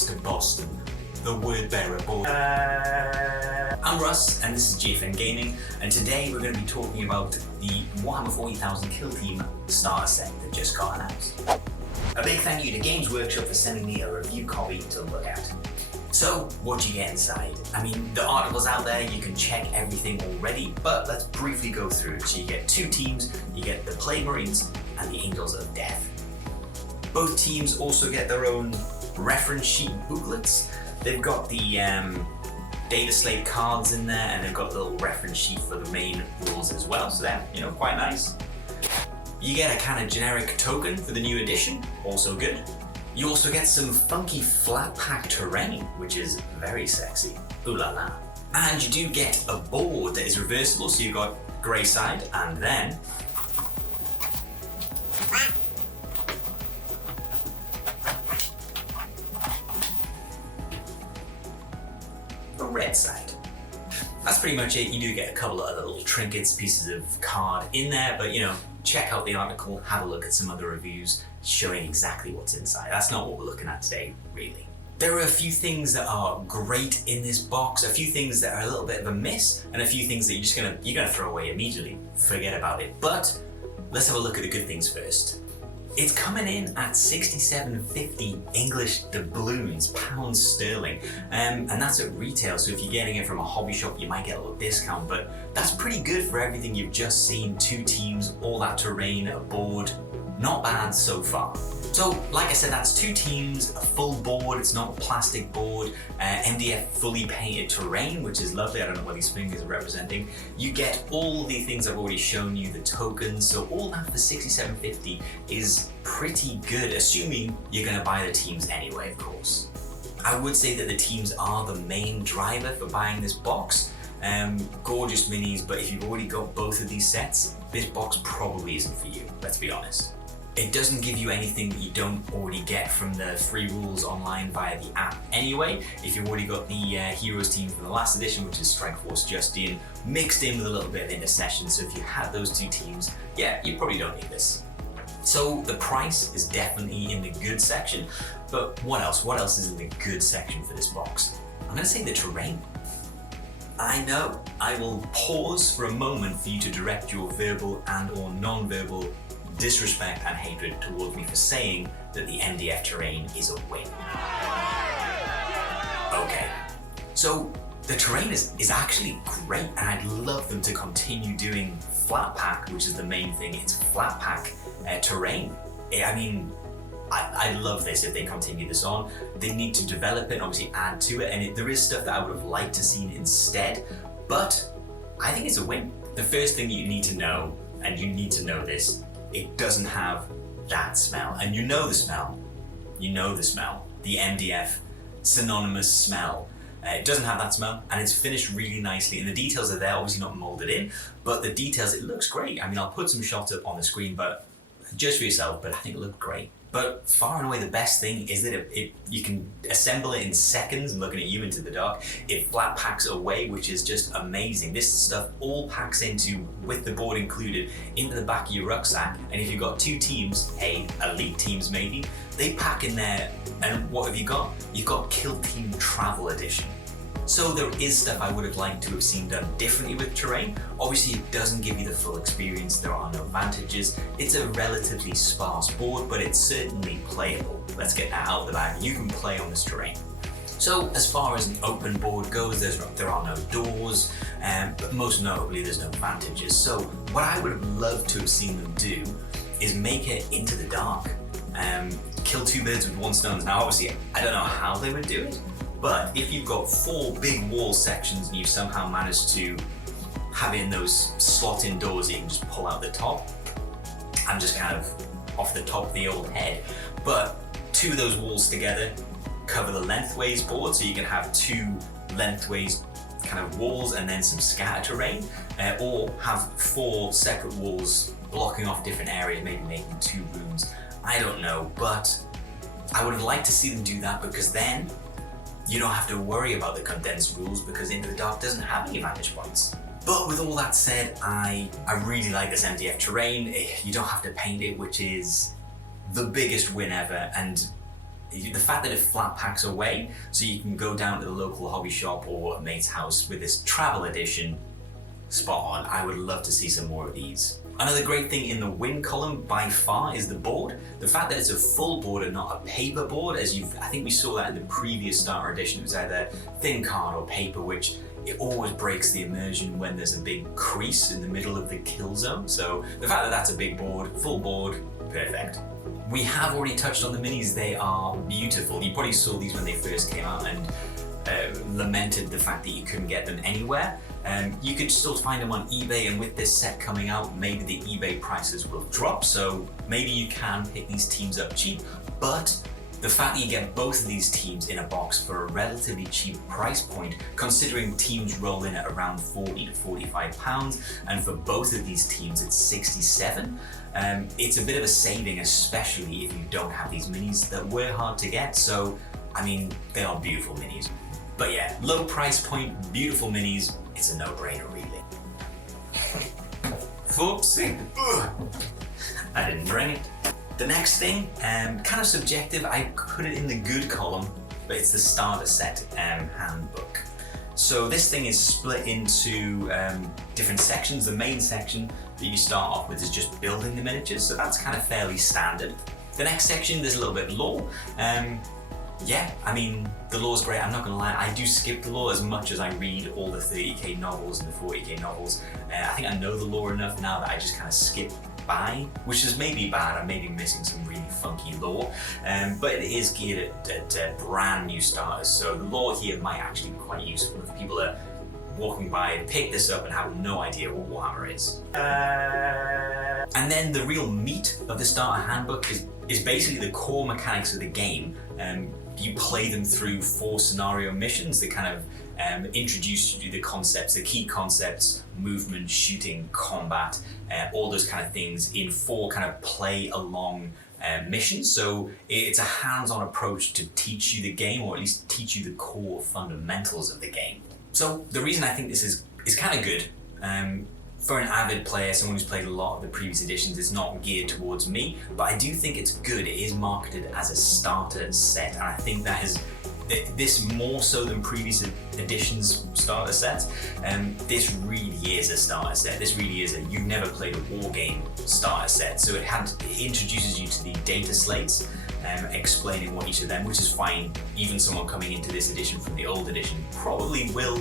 us to Boston, the word bearer board. I'm Russ, and this is GFN Gaming, and today we're going to be talking about the Warhammer 40,000 Kill Team starter set that just got announced. A big thank you to Games Workshop for sending me a review copy to look at. So, what do you get inside? I mean, the article's out there, you can check everything already, but let's briefly go through it. So you get two teams, you get the Plague Marines and the Angels of Death. Both teams also get their own reference sheet booklets. They've got the data slate cards in there, and they've got a little reference sheet for the main rules as well, so they're, quite nice. You get a kind of generic token for the new edition, also good. You also get some funky flat pack terrain, which is very sexy. Ooh la la. And you do get a board that is reversible, so you've got grey side, and then a red side. That's pretty much it. You do get a couple of other little trinkets, pieces of card in there, but check out the article, have a look at some other reviews showing exactly what's inside. That's not what we're looking at today, really. There are a few things that are great in this box, a few things that are a little bit of a miss, and a few things that you're gonna throw away immediately. Forget about it. But let's have a look at the good things first. It's coming in at 67.50 English doubloons, pounds sterling, and that's at retail. So if you're getting it from a hobby shop, you might get a little discount, but that's pretty good for everything you've just seen. Two teams, all that terrain, a board, not bad so far. So, like I said, that's two teams, a full board, it's not a plastic board, MDF fully painted terrain, which is lovely. I don't know what these fingers are representing. You get all the things I've already shown you, the tokens, so all that for 67.50 is pretty good, assuming you're gonna buy the teams anyway, of course. I would say that the teams are the main driver for buying this box. Gorgeous minis, but if you've already got both of these sets, this box probably isn't for you, let's be honest. It doesn't give you anything that you don't already get from the free rules online via the app anyway. If you've already got the Heroes team from the last edition, which is Strike Force Justine, mixed in with a little bit of Intercession, so if you had those two teams, yeah, you probably don't need this. So the price is definitely in the good section, but what else? What else is in the good section for this box? I'm gonna say the terrain. I know, I will pause for a moment for you to direct your verbal and or non-verbal disrespect and hatred towards me for saying that the MDF terrain is a win. Okay, so the terrain is actually great, and I'd love them to continue doing flat pack, which is the main thing. It's flat pack terrain. I mean, I love this if they continue this on. They need to develop it and obviously add to it, and there is stuff that I would have liked to see instead, but I think it's a win. The first thing you need to know, and you need to know this, it doesn't have that smell. And you know the smell. You know the smell. The MDF synonymous smell. It doesn't have that smell, and it's finished really nicely, and the details are there, obviously not molded in, but the details, it looks great. I mean, I'll put some shots up on the screen, but just for yourself, but I think it looked great. But far and away the best thing is that you can assemble it in seconds. I'm looking at you into the dark. It flat packs away, which is just amazing. This stuff all packs into, with the board included, into the back of your rucksack. And if you've got two teams, hey, elite teams maybe, they pack in there, and what have you got? You've got Kill Team Travel Edition. So there is stuff I would have liked to have seen done differently with terrain. Obviously it doesn't give you the full experience, there are no advantages. It's a relatively sparse board, but it's certainly playable. Let's get that out of the bag. You can play on this terrain. So as far as an open board goes, there are no doors, but most notably there's no advantages. So what I would have loved to have seen them do is make it into the dark. Kill two birds with one stone. Now obviously I don't know how they would do it, but if you've got four big wall sections and you've somehow managed to have in those slot-in doors that you can just pull out the top, I'm just kind of off the top of the old head, but two of those walls together cover the lengthways board, so you can have two lengthways kind of walls and then some scatter terrain, or have four separate walls blocking off different areas, maybe making two rooms. I don't know, but I would have liked to see them do that, because then you don't have to worry about the condensed rules, because Into the Dark doesn't have any vantage points. But with all that said, I really like this MDF terrain. You don't have to paint it, which is the biggest win ever, and the fact that it flat packs away, so you can go down to the local hobby shop or a mate's house with this travel edition, spot on. I would love to see some more of these. Another great thing in the win column by far is the board. The fact that it's a full board and not a paper board, I think we saw that in the previous starter edition. It was either thin card or paper, which it always breaks the immersion when there's a big crease in the middle of the kill zone. So the fact that that's a big board, full board, perfect. We have already touched on the minis. They are beautiful. You probably saw these when they first came out and lamented the fact that you couldn't get them anywhere. You could still find them on eBay, and with this set coming out, maybe the eBay prices will drop, so maybe you can pick these teams up cheap, but the fact that you get both of these teams in a box for a relatively cheap price point, considering teams roll in at around 40 to 45 pounds, and for both of these teams it's 67, it's a bit of a saving, especially if you don't have these minis that were hard to get. So, I mean, they are beautiful minis. But yeah, low price point, beautiful minis, it's a no-brainer really. Whoopsie. I didn't bring it. The next thing, kind of subjective, I put it in the good column, but it's the starter set handbook. So this thing is split into different sections. The main section that you start off with is just building the miniatures, so that's kind of fairly standard. The next section, there's a little bit of lore. Yeah, I mean, the lore's great, I'm not gonna lie. I do skip the lore as much as I read all the 30k novels and the 40k novels. I think I know the lore enough now that I just kind of skip by, which is maybe bad. I'm maybe missing some really funky lore, but it is geared at brand new starters. So the lore here might actually be quite useful if people are walking by and pick this up and have no idea what Warhammer is. And then the real meat of the starter handbook is basically the core mechanics of the game. You play them through 4 scenario missions that kind of introduce you to the concepts, the key concepts, movement, shooting, combat, all those kind of things in 4 kind of play along missions. So it's a hands-on approach to teach you the game, or at least teach you the core fundamentals of the game. So the reason I think this is kind of good, for an avid player, someone who's played a lot of the previous editions, it's not geared towards me, but I do think it's good. It is marketed as a starter set, and I think that is this more so than previous editions starter sets. This really is a starter set. This really is you've never played a war game starter set. So it introduces you to the data slates, explaining what each of them, which is fine. Even someone coming into this edition from the old edition probably will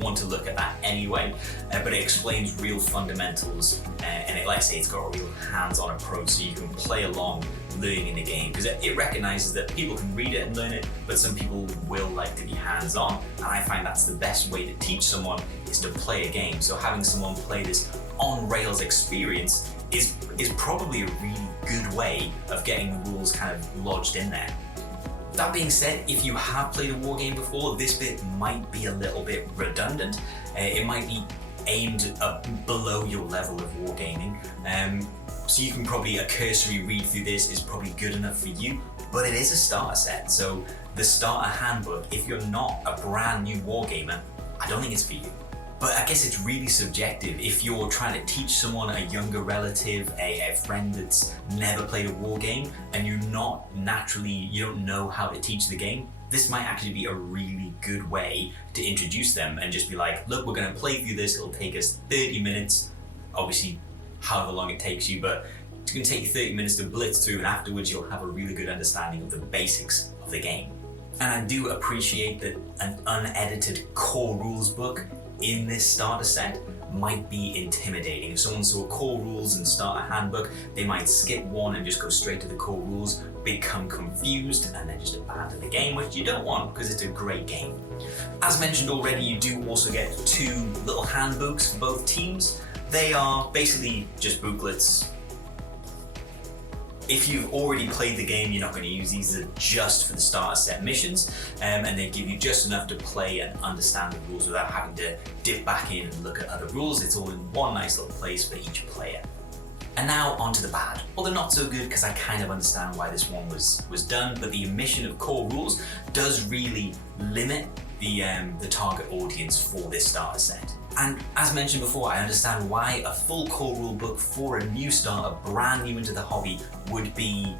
want to look at that anyway, but it explains real fundamentals, and like I say, it's got a real hands-on approach, so you can play along learning in the game, because it recognizes that people can read it and learn it, but some people will like to be hands-on, and I find that's the best way to teach someone, is to play a game. So having someone play this on-rails experience is probably a really good way of getting the rules kind of lodged in there. That being said, if you have played a war game before, this bit might be a little bit redundant. It might be aimed up below your level of wargaming. So you can probably, a cursory read through this is probably good enough for you, but it is a starter set. So the starter handbook, if you're not a brand new wargamer, I don't think it's for you. But I guess it's really subjective. If you're trying to teach someone, a younger relative, a friend that's never played a war game, and you don't know how to teach the game, this might actually be a really good way to introduce them and just be like, look, we're gonna play through this, it'll take us 30 minutes, obviously however long it takes you, but it's gonna take you 30 minutes to blitz through, and afterwards you'll have a really good understanding of the basics of the game. And I do appreciate that an unedited core rules book in this starter set might be intimidating. If someone saw core rules and starter handbook, they might skip one and just go straight to the core rules, become confused, and then just abandon the game, which you don't want because it's a great game. As mentioned already, you do also get 2 little handbooks for both teams. They are basically just booklets. If you've already played the game, you're not going to use these. These are just for the starter set missions, and they give you just enough to play and understand the rules without having to dip back in and look at other rules. It's all in one nice little place for each player. And now onto the bad, or the not so good, because I kind of understand why this one was done, but the omission of core rules does really limit the target audience for this starter set. And as mentioned before, I understand why a full core rule book for a new starter, brand new into the hobby, would be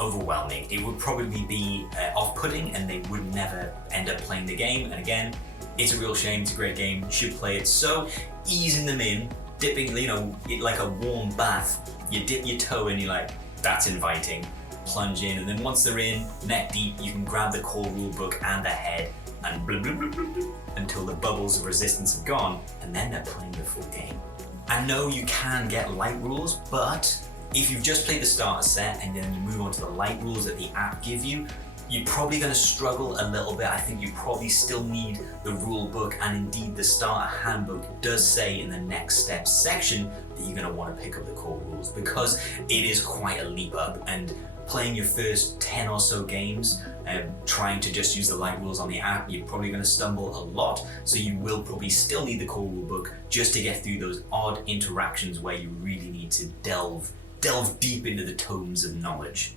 overwhelming. It would probably be off-putting, and they would never end up playing the game. And again, it's a real shame. It's a great game. You should play it. So easing them in, dipping, it like a warm bath. You dip your toe in, you're like, that's inviting. Plunge in, and then once they're in, neck deep, you can grab the core rulebook and the head and blah, blah, blah, blah, blah, until the bubbles of resistance have gone, and then they're playing the full game. I know you can get light rules, but if you've just played the starter set and then you move on to the light rules that the app give you, you're probably going to struggle a little bit. I think you probably still need the rule book, and indeed the starter handbook does say in the next steps section that you're going to want to pick up the core rules, because it is quite a leap up. And playing your first 10 or so games, trying to just use the light rules on the app, you're probably going to stumble a lot. So you will probably still need the core rule book just to get through those odd interactions where you really need to delve deep into the tomes of knowledge.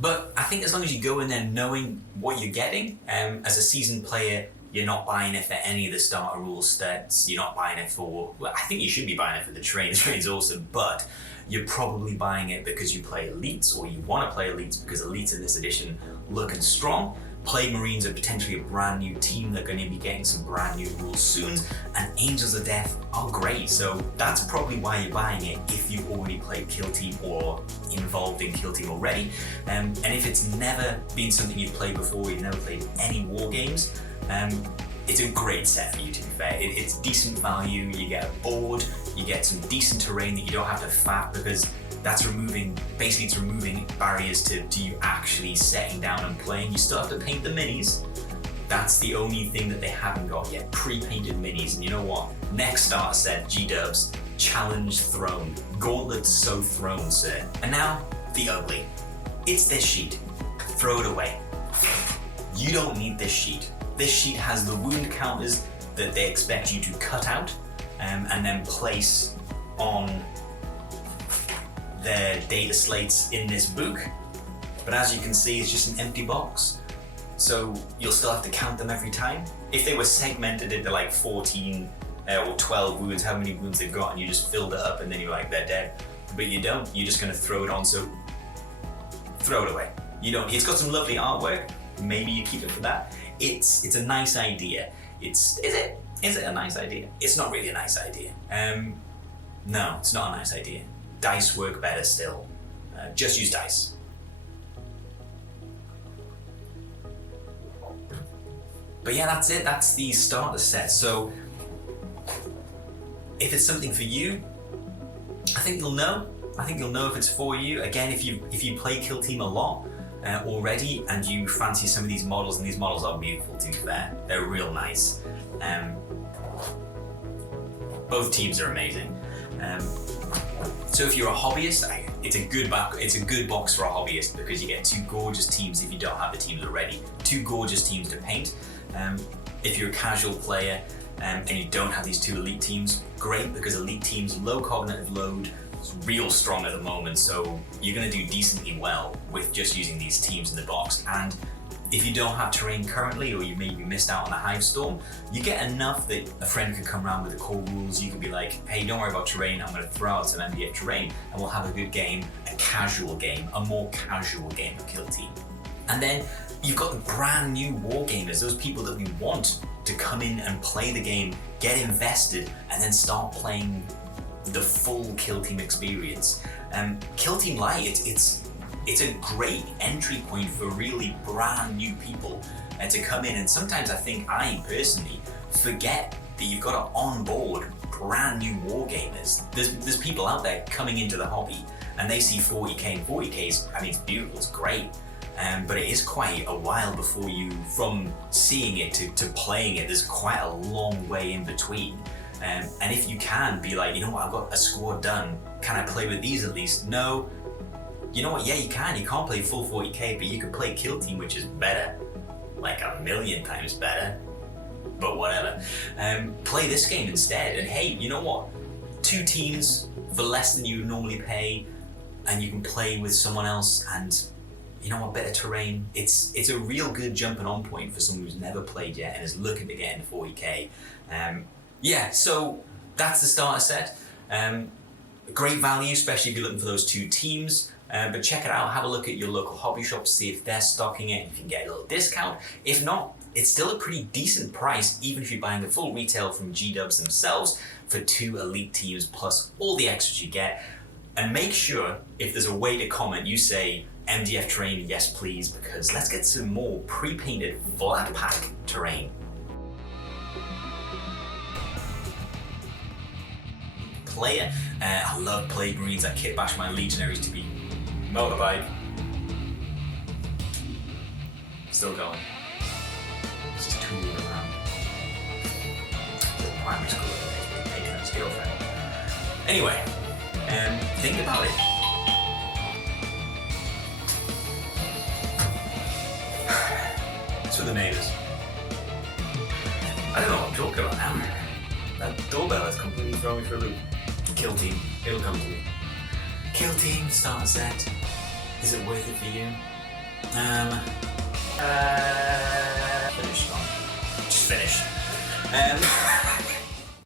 But I think as long as you go in there knowing what you're getting, as a seasoned player, you're not buying it for any of the starter rule stats. You're not buying it for, well, I think you should be buying it for the terrain. The terrain's awesome, but you're probably buying it because you play elites, or you want to play elites because elites in this edition looking strong. Plague Marines are potentially a brand new team. They're going to be getting some brand new rules soon, and Angels of Death are great. So that's probably why you're buying it if you've already played Kill Team or involved in Kill Team already. And if it's never been something you've played before, you've never played any war games, it's a great set for you, to be fair. It's decent value. You get a board, you get some decent terrain that you don't have to faff, because it's removing barriers to you actually setting down and playing. You still have to paint the minis. That's the only thing that they haven't got yet, pre-painted minis. And you know what? Next starter set, G-dubs, Challenge Throne. Gauntlet so thrown, sir. And now, the ugly. It's this sheet. Throw it away. You don't need this sheet. This sheet has the wound counters that they expect you to cut out and then place on their data slates in this book. But as you can see, it's just an empty box. So you'll still have to count them every time. If they were segmented into like 14 or 12 wounds, how many wounds they've got, and you just filled it up and then you're like, they're dead. But you don't, you're just gonna throw it on, so throw it away. You don't, it's got some lovely artwork, maybe you keep it for that. It's a nice idea. Is it a nice idea? It's not really a nice idea. No, it's not a nice idea. Dice work better still. Just use dice. But yeah, that's it. That's the starter set. So if it's something for you, I think you'll know. I think you'll know if it's for you. Again, if you play Kill Team a lot already and you fancy some of these models, and these models are beautiful, to be fair. They're real nice. Both teams are amazing. So if you're a hobbyist, it's a good box for a hobbyist, because you get two gorgeous teams if you don't have the teams already. Two gorgeous teams to paint. If you're a casual player and you don't have these two elite teams, great, because elite teams, low cognitive load, is real strong at the moment, so you're going to do decently well with just using these teams in the box. And if you don't have terrain currently, or you maybe missed out on a Hive Storm, you get enough that a friend can come around with the core rules. You can be like, hey, don't worry about terrain, I'm going to throw out some MDF terrain, and we'll have a good game, a casual game, a more casual game of Kill Team. And then you've got the brand new wargamers, those people that we want to come in and play the game, get invested, and then start playing the full Kill Team experience. Kill Team Light, it's a great entry point for really brand new people to come in. And sometimes I think I personally forget that you've got to onboard brand new wargamers. There's people out there coming into the hobby and they see 40k, and 40k I mean, it's beautiful, it's great. But it is quite a while before you, from seeing it to playing it, there's quite a long way in between. And if you can be like, you know what, I've got a squad done, can I play with these at least? No. You know what, yeah, you can. You can't play full 40k, but you can play Kill Team, which is better. Like 1,000,000 times better. But whatever. Play this game instead. And hey, you know what? 2 teams for less than you would normally pay, and you can play with someone else, and you know what, better terrain. It's a real good jumping on point for someone who's never played yet and is looking to get into 40k. Yeah, so that's the starter set. Great value, especially if you're looking for those 2 teams. But check it out, have a look at your local hobby shop, see if they're stocking it, if you can get a little discount. If not, it's still a pretty decent price, even if you're buying the full retail from G-Dubs themselves for 2 elite teams plus all the extras you get. And make sure, if there's a way to comment, you say MDF terrain, yes please, because let's get some more pre-painted flat pack terrain. Player, I love play greens. I kit bash my legionaries to be motorbike. Still going. It's just tooling around. The primary school making his girlfriend. Anyway, think about it. It's for the neighbours. I don't know what I'm talking about now. That doorbell has completely thrown me for a loop. Kill team, it'll come to me. Kill team, starter set. Is it worth it for you? Finish. Just finish.